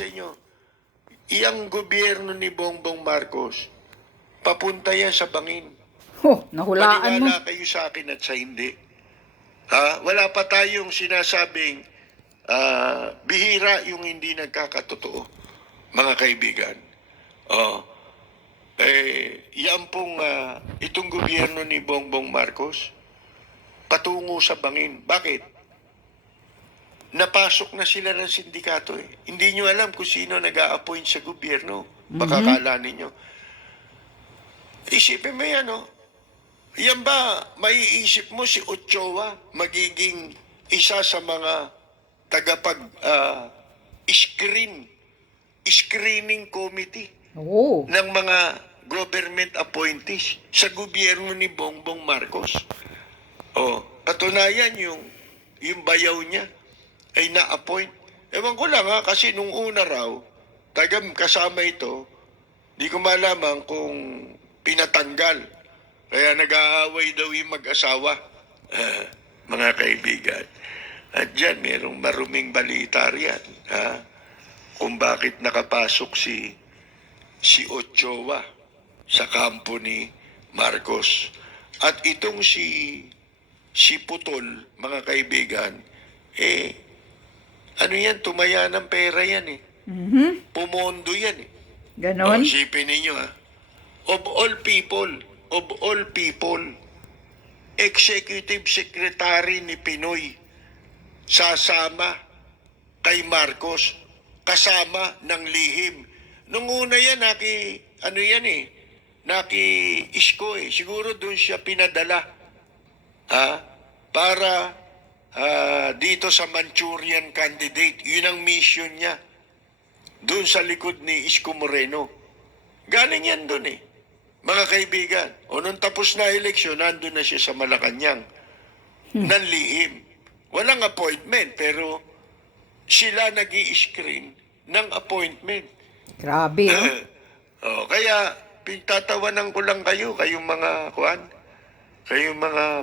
sa inyo, iyang gobyerno ni Bongbong Marcos, papunta yan sa bangin. Oh, nahulaan mo. Maniwala kayo sa akin at sa hindi. Wala pa tayong sinasabing bihira yung hindi nagkakatotoo, mga kaibigan. Yan pong itong gobyerno ni Bongbong Marcos, patungo sa bangin. Bakit? Napasok na sila ng sindikato eh. Hindi nyo alam kung sino nag-a-appoint sa gobyerno. Baka kala ninyo. Isipin mo yan, oh. Yan ba, maiisip mo si Ochoa magiging isa sa mga screening committee Oo. ng mga government appointees sa gobyerno ni Bongbong Marcos? Katunayan yung bayaw niya ay na-appoint. Ewan ko lang kasi nung una raw, kasama ito, di ko malaman kung pinatanggal. Kaya nag-aaway daw yung mag-asawa, mga kaibigan. At dyan, merong maruming balita riyan, kung bakit nakapasok si Ochoa sa kampo ni Marcos. At itong si Putol, mga kaibigan, ano yan, tumaya ng pera yan eh. Pumondo yan eh. Ganon? Isipin ninyo Of all people, Executive Secretary ni Pinoy sasama kay Marcos, kasama ng lihim. Nung una yan, naki-isko eh. Siguro doon siya pinadala para dito sa Manchurian candidate. Yun ang mission niya. Doon sa likod ni Isko Moreno. Galing yan doon eh. Mga kaibigan, nung tapos na eleksyon, nandun na siya sa Malacanang. Nanlihim. Walang appointment, pero sila nag-i-screen ng appointment. Grabe, Kaya, pintatawanan ko lang kayong mga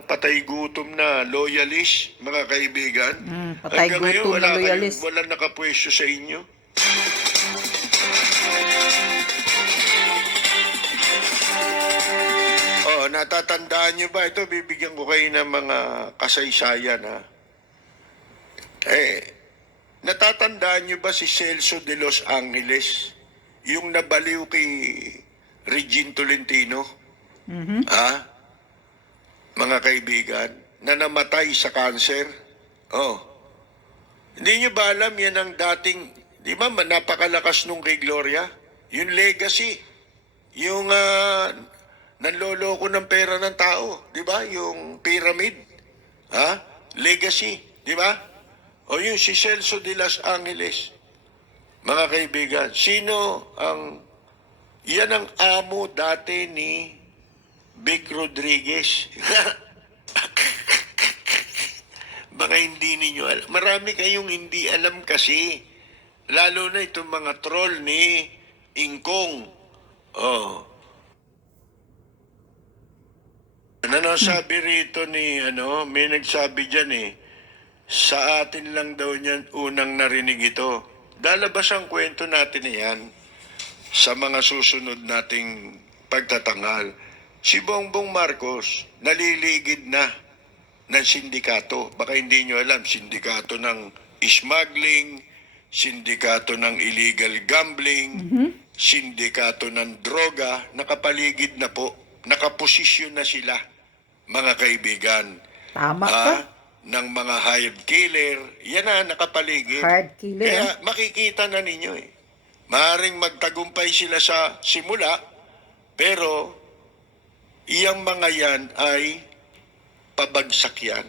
patay gutom na loyalist, mga kaibigan. Patay Hanggang ngayon, gutom na loyalist. Wala nakapwesto sa inyo. Natatandaan nyo ba? Ito, bibigyan ko kayo ng mga kasaysayan, natatandaan nyo ba si Celso de Los Angeles? Yung nabaliw kay Regine Tolentino? Mga kaibigan, na namatay sa cancer? Hindi nyo ba alam yan ang dating, di ba, napakalakas nung kay Gloria? Yung legacy. Yung nanloloko ng pera ng tao, di ba? Yung pyramid, legacy, di ba? Yung si Celso de Los Angeles, mga kaibigan, yan ang amo dati ni Vic Rodriguez. Baka hindi ninyo alam. Marami kayong hindi alam kasi, lalo na itong mga troll ni Ingkong. Sabi rito may nagsabi dyan sa atin lang daw niyan unang narinig ito. Lalabas ang kwento natin yan sa mga susunod nating pagtatanghal. Si Bongbong Marcos naliligid na ng sindikato. Baka hindi nyo alam, sindikato ng smuggling, sindikato ng illegal gambling, sindikato ng droga, nakapaligid na po, nakaposisyon na sila. Mga kaibigan, Tama ka. ng mga hired killer, yan na nakapaligid. Hard killer. Kaya makikita na ninyo Maaring magtagumpay sila sa simula, pero iyang mga yan ay pabagsak yan,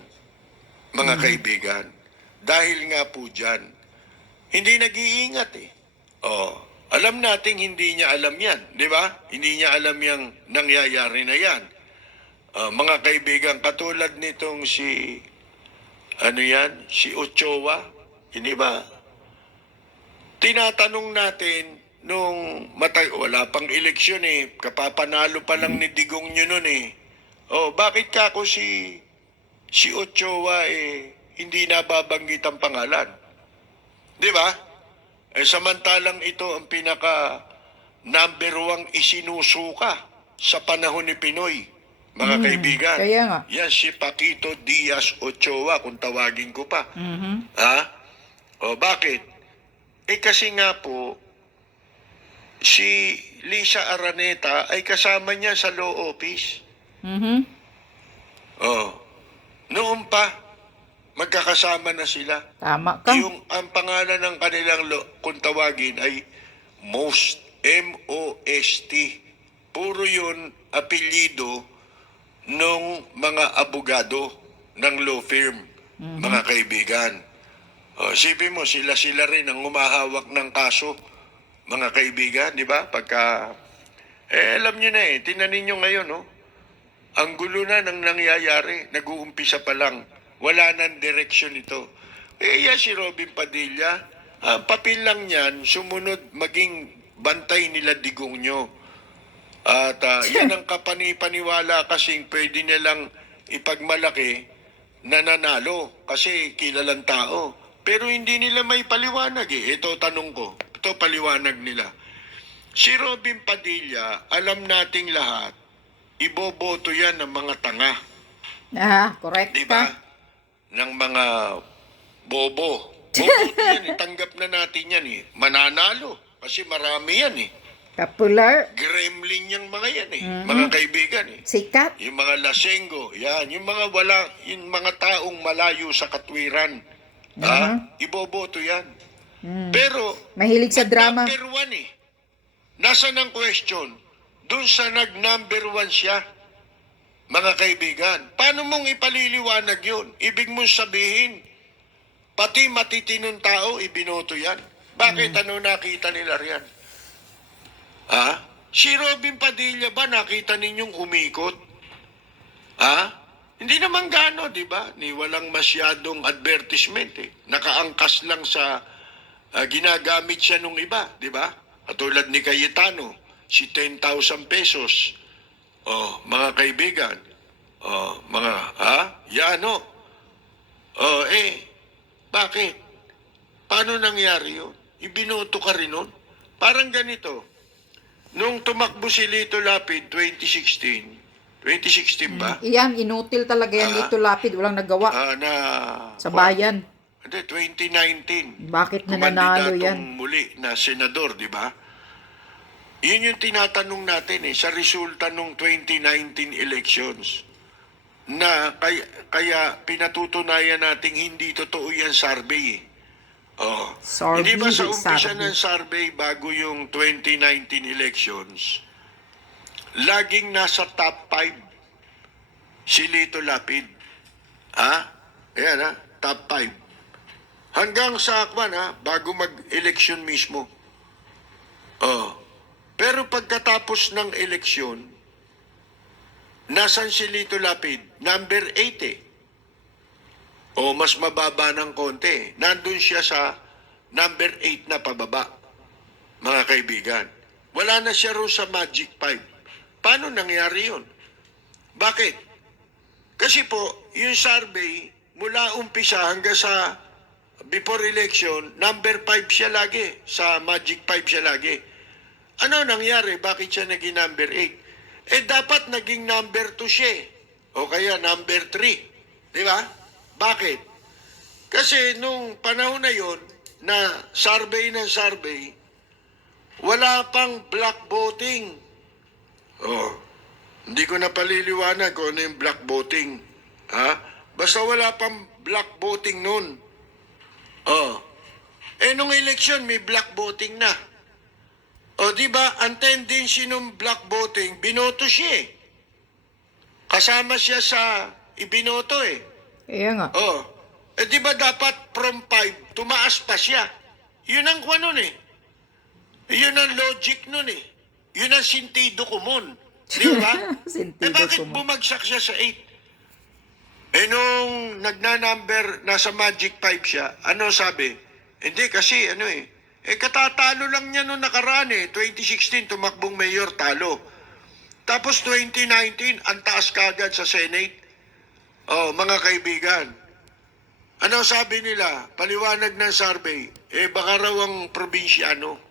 mga kaibigan. Dahil nga po dyan, hindi nag-iingat alam nating hindi niya alam yan, di ba? Hindi niya alam yung nangyayari na yan. Mga kaibigan, katulad nitong si Ochoa, hindi ba? Tinatanong natin nung wala pang eleksyon kapapanalo pa lang ni Digong nyo nun bakit ka ako si Ochoa hindi nababanggit ang pangalan? Di ba? Samantalang ito ang pinaka number one isinusuka sa panahon ni Pinoy, mga kaibigan. kaya nga. Yan si Paquito Diaz Ochoa, kung tawagin ko pa. Ha? O bakit? Kasi nga po, si Lisa Araneta ay kasama niya sa law office. Oh. Noon pa, magkakasama na sila. Tama ka. Yung ang pangalan ng kanilang kung tawagin ay MOST, M-O-S-T. Puro yun apelyido ng mga abogado ng law firm, mga kaibigan. Isipin mo, sila rin ang humahawak ng kaso, mga kaibigan, di ba? Pagka, alam nyo na tinanin nyo ngayon, no? Ang gulo na ng nangyayari, nag-uumpisa pa lang. Wala nang direksyon ito. Yan si Robin Padilla, papel lang yan, sumunod maging bantay nila digong nyo. At yan ang kapanipaniwala kasing pwede nilang ipagmalaki na nanalo kasi kilalang tao. Pero hindi nila may paliwanag Ito tanong ko, ito paliwanag nila. Si Robin Padilla, alam nating lahat, iboboto yan ng mga tanga. Correct Di ka. ba? Ng mga bobo. Bobo yan tanggap na natin yan Mananalo. Kasi marami yan Popular. Gremlin yung mga yan mga kaibigan Sikat. Yung mga lasenggo, yan. Yung mga yung mga taong malayo sa katwiran. Iboboto yan. Pero, Mahilig sa drama. number one Nasaan ang question? Doon sa nag-number one siya. Mga kaibigan, paano mong ipaliliwanag yun? Ibig mong sabihin, pati matitinong tao, ibinoto yan. Bakit? Ano nakita nila riyan? Si Robin Padilla ba nakita ninyong umikot? Hindi naman gano, di ba? Walang masyadong advertisement Nakaangkas lang sa ginagamit siya nung iba, di ba? Katulad ni Cayetano, si 10,000 pesos. Mga kaibigan. Bakit? Paano nangyari yun? Ibinoto ka rin nun? Parang ganito. Nung tumakbo si Lito Lapid 2016 ba? Iyan, inutil talaga yan dito, Lapid. Walang nagawa sa bayan. Hindi, 2019. Bakit nananalo yan? Kumandidatong muli na senador, di ba? Yun yung tinatanong natin sa resulta ng 2019 elections. Na kaya pinatutunayan natin hindi totoo yan survey Hindi ba sa umpisa ng survey bago yung 2019 elections, laging nasa top 5 si Lito Lapid? Ayan top 5. Hanggang sa bago mag-eleksyon mismo. Pero pagkatapos ng eleksyon, nasan si Lito Lapid? Number 8 mas mababa ng konti. Nandun siya sa number 8 na pababa, mga kaibigan. Wala na siya roon sa Magic 5. Paano nangyari yun? Bakit? Kasi po, yung survey, mula umpisa hanggang sa before election, number 5 siya lagi. Sa Magic 5 siya lagi. Ano nangyari? Bakit siya naging number 8? Dapat naging number 2 siya o kaya number 3. Di ba? Bakit? Kasi nung panahon na yon na survey ng survey, wala pang black voting. Hindi ko na paliliwanag kung ano yung black voting. Basta wala pang black voting nun. Nung election, may black voting na. Di ba, ang tendency ng black voting, binoto siya Kasama siya sa ibinoto Kaya nga. Di ba dapat from 5, tumaas pa siya? Yun ang kwa nun Yun ang logic nun Yun ang sentido común. Di ba? Sentido bakit común. bumagsak siya sa 8? Nung nagna-number, nasa Magic 5 siya, ano sabi? Hindi kasi, katatalo lang niya nung nakaraan 2016, tumakbong mayor, talo. Tapos 2019, ang taas kagad sa Senate. Mga kaibigan. Ano sabi nila? Paliwanag ng survey. Baka raw ang probinsyano.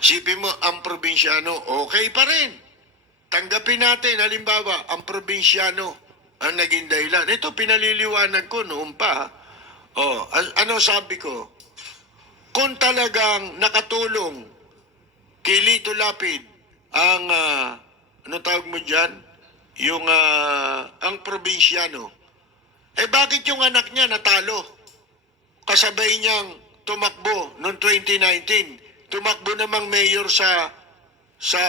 Sipin mo, ang probinsyano, okay pa rin. Tanggapin natin, halimbawa, ang probinsyano ang naging dahilan. Ito, pinaliliwanag ko noon pa. Ano sabi ko? Kung talagang nakatulong kay Lito Lapid ang, ano tawag mo dyan? Yung, ang probinsyano. Bakit yung anak niya natalo? Kasabay niyang tumakbo noong 2019. Tumakbo namang mayor sa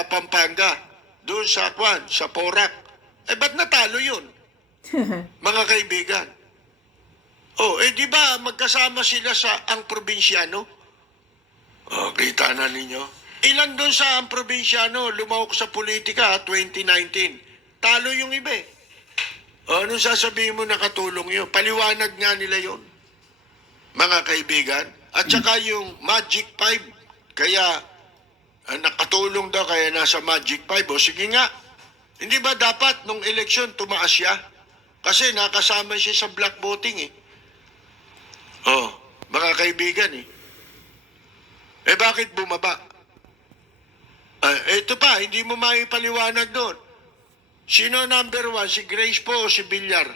Pampanga. Doon sa Porac. Ba't natalo yun? Mga kaibigan. Di ba magkasama sila sa ang probinsyano? Kita na ninyo. Ilan doon sa ang probinsyano lumawak sa politika 2019? Talo yung iba eh. Anong sasabihin mo nakatulong yun? Paliwanag nga nila yun. Mga kaibigan. At saka yung Magic 5. Kaya nakatulong daw kaya nasa Magic 5. Sige nga. Hindi ba dapat nung eleksyon tumaas siya? Kasi nakasama siya sa black voting eh. Mga kaibigan eh. Bakit bumaba? Ito pa, hindi mo maipaliwanag doon. Sino number 1? Si Grace po o si Villar?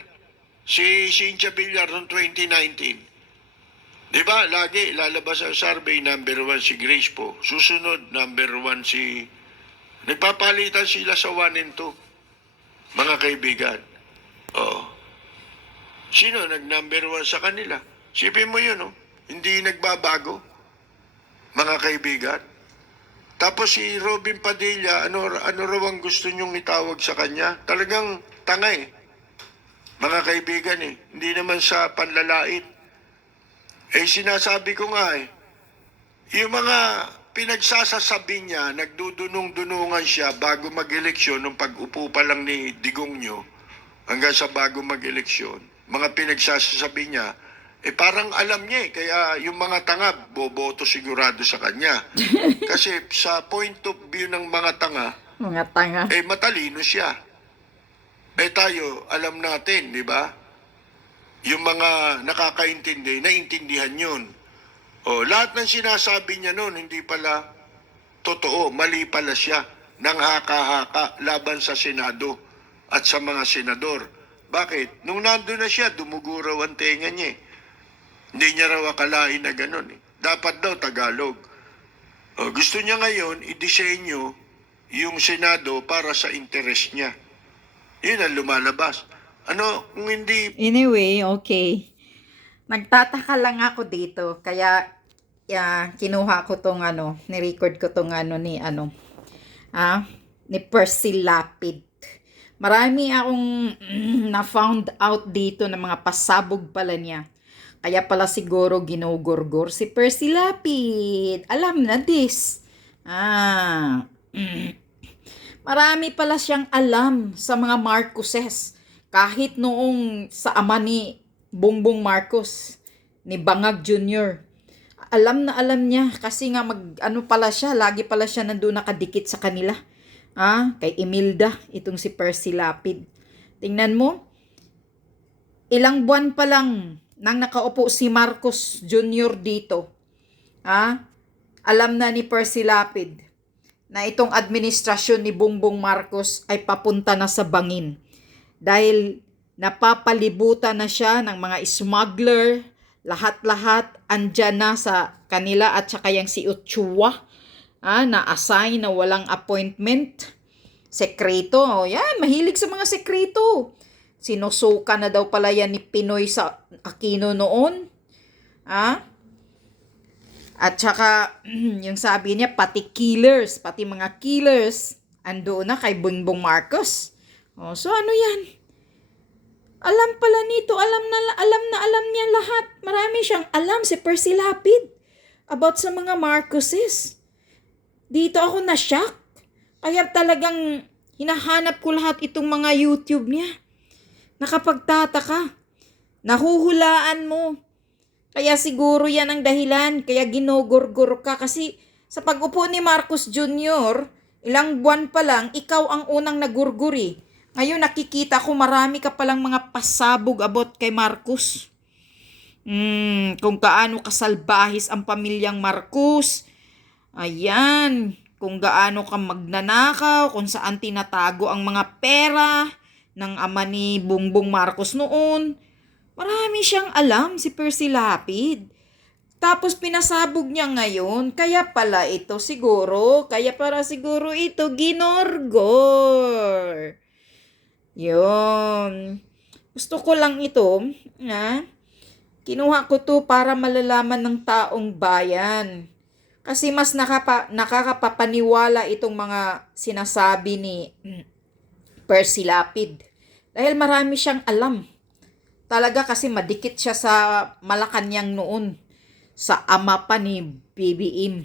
Si Cynthia Villar noong 2019. Diba? Lagi lalabas ang survey, number 1 si Grace po. Susunod, number 1 si... Nagpapalitan sila sa 1 and 2. Mga kaibigan. Sino nag-number 1 sa kanila? Sipin mo yun, Hindi nagbabago. Mga kaibigan. Tapos si Robin Padilla, ano raw ang gusto niyong itawag sa kanya? Talagang tanga eh. Mga kaibigan eh. Hindi naman sa panlalait. Sinasabi ko nga eh. Yung mga pinagsasasabi niya, nagdudunong-dunungan siya bago mag-eleksyon, nung pag-upo pa lang ni Digong nyo, hanggang sa bago mag-eleksyon, mga pinagsasasabi niya, parang alam niya eh. Kaya yung mga tanga, boboto sigurado sa kanya. Kasi sa point of view ng mga tanga, matalino siya. Tayo, alam natin, di ba? Yung mga nakakaintindi, naintindihan yun. Lahat ng sinasabi niya noon, hindi pala totoo, mali pala siya. Nang haka-haka laban sa Senado at sa mga senador. Bakit? Nung nandun na siya, dumuguraw ang tenga niya eh. Hindi niya raw akalain na gano'n eh. Dapat daw Tagalog. Gusto niya ngayon, i-disenyo yung Senado para sa interest niya. Yun ang lumalabas. Kung hindi... Anyway, okay. Nagtataka lang ako dito. Kaya, kinuha ko tong ni-record ko tong ni Percy Lapid. Marami akong na-found out dito ng mga pasabog pala niya. Kaya pala siguro ginugurgur si Percy Lapid. Alam na this. Marami pala siyang alam sa mga Marcoses. Kahit noong sa ama ni Bongbong Marcos, ni Bangag Jr. Alam na alam niya kasi nga pala siya, lagi pala siya nandun nakadikit sa kanila. Kay Imelda, itong si Percy Lapid. Tingnan mo, ilang buwan pa lang nang nakaupo si Marcos Jr. dito. Alam na ni Percy Lapid na itong administrasyon ni Bongbong Marcos ay papunta na sa bangin. Dahil napapalibutan na siya ng mga smuggler, lahat-lahat andyan na sa kanila at saka yung si Ochoa, na-assign na walang appointment. Sekreto, yan, mahilig sa mga sekreto. Sinusuka na daw pala yan ni Pinoy sa Aquino noon. At saka, yung sabi niya, pati mga killers, andoon na kay Bongbong Marcos. So ano yan? Alam pala nito, alam na niya lahat. Marami siyang alam si Percy Lapid about sa mga Marcoses. Dito ako na-shock. Kaya talagang hinahanap ko lahat itong mga YouTube niya. Nakapagtataka. Nahuhulaan mo. Kaya siguro yan ang dahilan. Kaya ginugurgur ka. Kasi sa pag-upo ni Marcos Jr., ilang buwan pa lang, ikaw ang unang nagurguri. Ngayon nakikita ko marami ka palang mga pasabog about kay Marcos. Kung kaano kasalbahis ang pamilyang Marcos. Ayan, kung gaano ka magnanakaw, kung saan tinatago ang mga pera ng ama ni Bongbong Marcos noon. Marami siyang alam si Percy Lapid. Tapos pinasabog niya ngayon, kaya pala ito siguro ito ginorgor. Yun. Gusto ko lang ito, kinuha ko to para malalaman ng taong bayan. Kasi mas nakakapapaniwala itong mga sinasabi ni Percy Lapid. Dahil marami siyang alam. Talaga kasi madikit siya sa Malacanang noon. Sa ama pa ni BBM.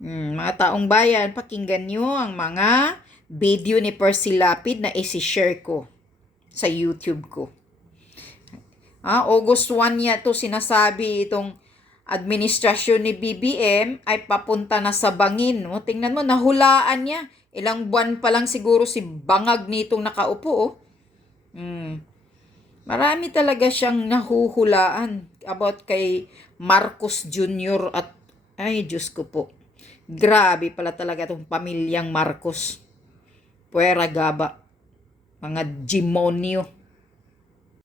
Mga taong bayan, pakinggan nyo ang mga video ni Percy Lapid na isi-share ko sa YouTube ko. August 1 niya to sinasabi itong administrasyon ni BBM ay papunta na sa bangin. Tingnan mo, nahulaan niya. Ilang buwan pa lang siguro si bangag nitong nakaupo. Marami talaga siyang nahuhulaan about kay Marcos Jr. at ay Diyos ko po. Grabe pala talaga itong pamilyang Marcos. Puwera gaba. Mga demonyo.